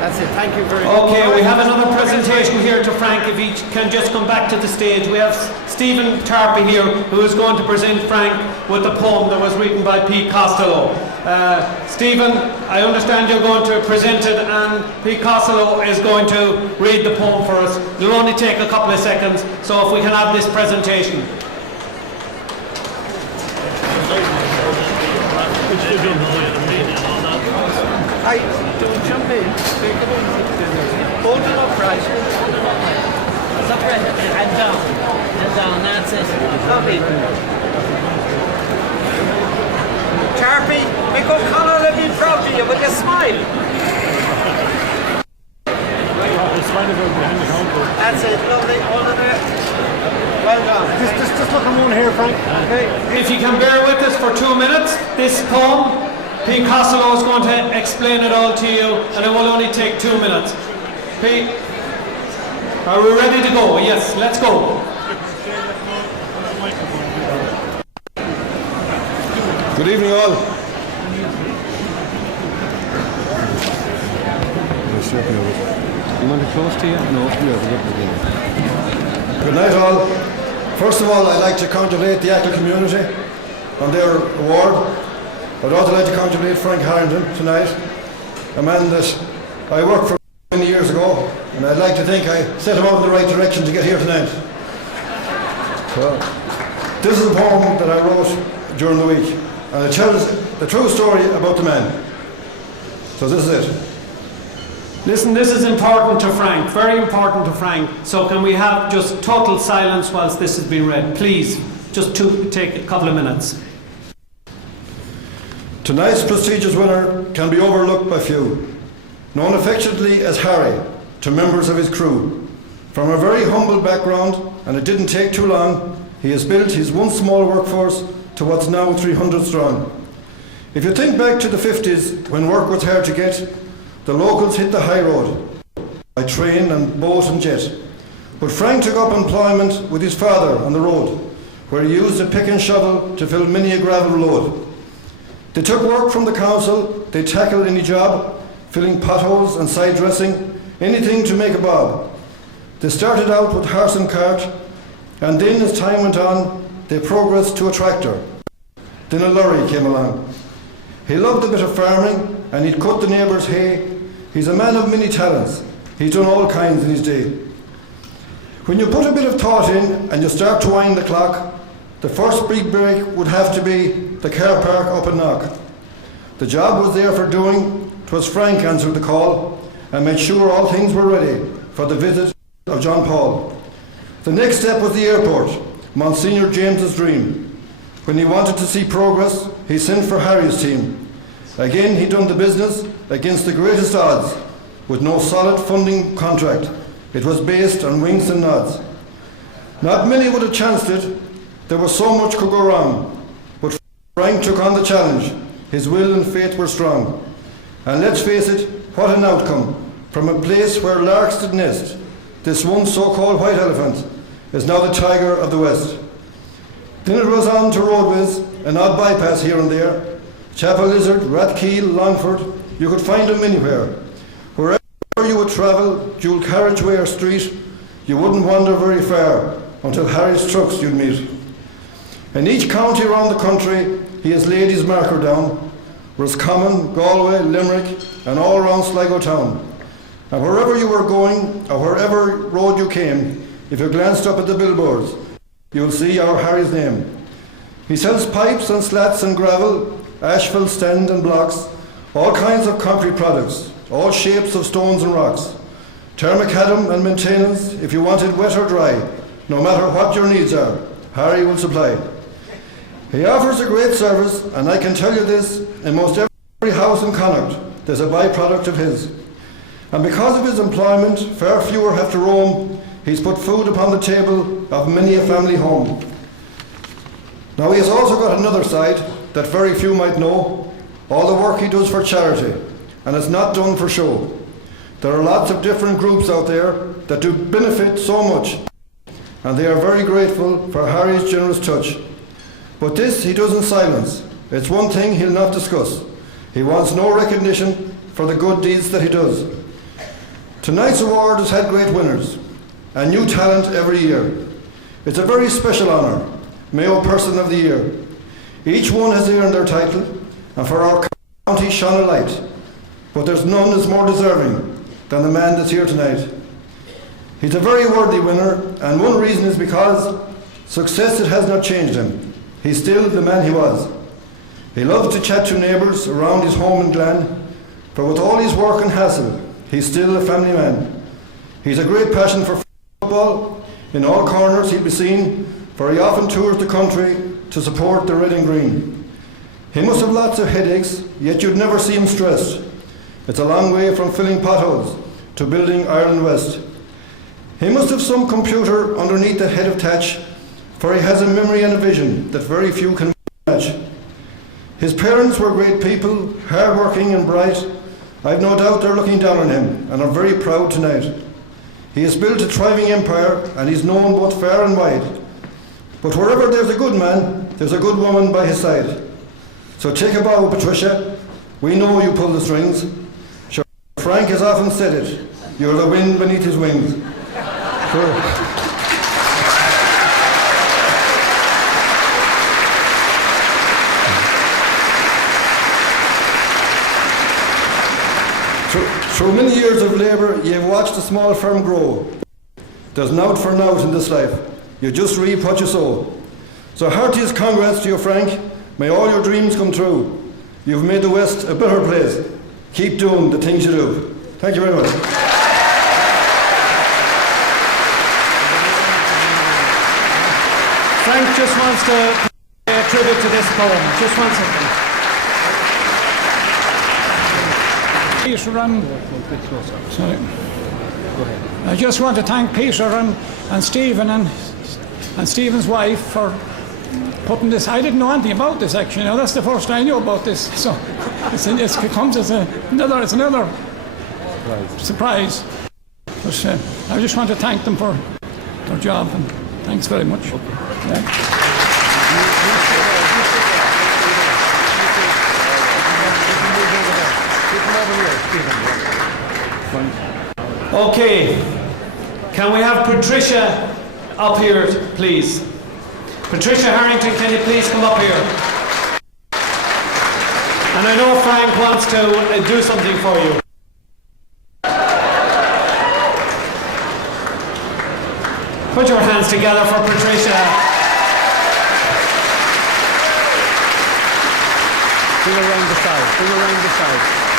That's it. Thank you very much. Okay, we have another presentation here to Frank. If he can just come back to the stage. We have Stephen Tarpey here, who is going to present Frank with the poem that was written by Pete Costello. Stephen, I understand you're going to present it, and Pete Costello is going to read the poem for us. It'll only take a couple of seconds, so if we can have this presentation. Hi, don't jump in. Hold it up, right? Hold it up, right? It's up, right? And down. And down, that's it. Lovely. Tarpey, make O'Connell let me proud of you with a smile. That's it, lovely. All of it. Well done. Just look at one here, Frank. Okay. If you can bear with us for 2 minutes, this poem, Pete Costello is going to explain it all to you, and it will only take 2 minutes. Pete, are we ready to go? Yes, let's go. Good evening, all. You want it close to you? No. Good night, all. First of all, I'd like to congratulate the Achill community on their award. I'd also like to congratulate Frank Harrington tonight, a man that I worked for many years ago, and I'd like to think I set him out in the right direction to get here tonight. So, this is a poem that I wrote during the week, and it tells the true story about the man. So this is it. Listen, this is important to Frank, very important to Frank. So can we have just total silence whilst this has been read? Please, just take a couple of minutes. Tonight's prestigious winner can be overlooked by few. Known affectionately as Harry to members of his crew. From a very humble background, and it didn't take too long, he has built his once small workforce to what's now 300 strong. If you think back to the 50s, when work was hard to get, the locals hit the high road by train and boat and jet. But Frank took up employment with his father on the road, where he used a pick and shovel to fill many a gravel load. They took work from the council, they tackled any job, filling potholes and side dressing, anything to make a bob. They started out with horse and cart, and then as time went on, they progressed to a tractor. Then a lorry came along. He loved a bit of farming, and he'd cut the neighbours' hay. He's a man of many talents. He's done all kinds in his day. When you put a bit of thought in and you start to wind the clock, the first big break would have to be the car park up at Knock. The job was there for doing. 'Twas Frank answered the call and made sure all things were ready for the visit of John Paul. The next step was the airport, Monsignor James's dream. When he wanted to see progress, he sent for Harry's team. Again, he done the business against the greatest odds, with no solid funding contract. It was based on winks and nods. Not many would have chanced it. There was so much could go wrong. But Frank took on the challenge. His will and faith were strong. And let's face it, what an outcome. From a place where larks did nest, this one so-called white elephant is now the tiger of the West. Then it was on to roadways, an odd bypass here and there. Chapel Lizard, Rathkeil, Longford, you could find them anywhere. Wherever you would travel, dual carriageway or street, you wouldn't wander very far until Harry's trucks you'd meet. In each county around the country, he has laid his marker down. Roscommon, Galway, Limerick, and all around Sligo town. And wherever you were going, or wherever road you came, if you glanced up at the billboards, you'll see our Harry's name. He sells pipes and slats and gravel, asphalt stand and blocks, all kinds of concrete products, all shapes of stones and rocks. Thermocadam and maintenance, if you want it wet or dry, no matter what your needs are, Harry will supply. He offers a great service, and I can tell you this, in most every house in Connacht, there's a byproduct of his. And because of his employment, far fewer have to roam. He's put food upon the table of many a family home. Now he has also got another side that very few might know, all the work he does for charity, and it's not done for show. There are lots of different groups out there that do benefit so much, and they are very grateful for Harry's generous touch. But this he does in silence. It's one thing he'll not discuss. He wants no recognition for the good deeds that he does. Tonight's award has had great winners and new talent every year. It's a very special honour, Mayo Person of the Year. Each one has earned their title, and for our county shone a light. But there's none that's more deserving than the man that's here tonight. He's a very worthy winner, and one reason is because success, it has not changed him. He's still the man he was. He loves to chat to neighbours around his home in Glen, for with all his work and hassle, he's still a family man. He's a great passion for football. In all corners he'll be seen, for he often tours the country to support the red and green. He must have lots of headaches, yet you'd never see him stressed. It's a long way from filling potholes to building Ireland West. He must have some computer underneath the head of Thatch, for he has a memory and a vision that very few can match. His parents were great people, hard-working and bright. I've no doubt they're looking down on him and are very proud tonight. He has built a thriving empire and he's known both far and wide. But wherever there's a good man, there's a good woman by his side. So take a bow, Patricia. We know you pull the strings. Sure, Frank has often said it. You're the wind beneath his wings. Sure. Through many years of labour, you have watched a small firm grow. There's nought for nought in this life. You just reap what you sow. So heartiest congrats to you, Frank. May all your dreams come true. You've made the West a better place. Keep doing the things you do. Thank you very much. Frank just wants to pay a tribute to this poem. Just 1 second. Peter I just want to thank Peter and Stephen and Stephen's wife for putting this. I didn't know anything about this actually. Now that's the first I knew about this. So it comes as another surprise. But I just want to thank them for their job and thanks very much. Yeah. Okay, can we have Patricia up here, please? Patricia Harrington, can you please come up here? And I know Frank wants to do something for you. Put your hands together for Patricia. Bring around the side.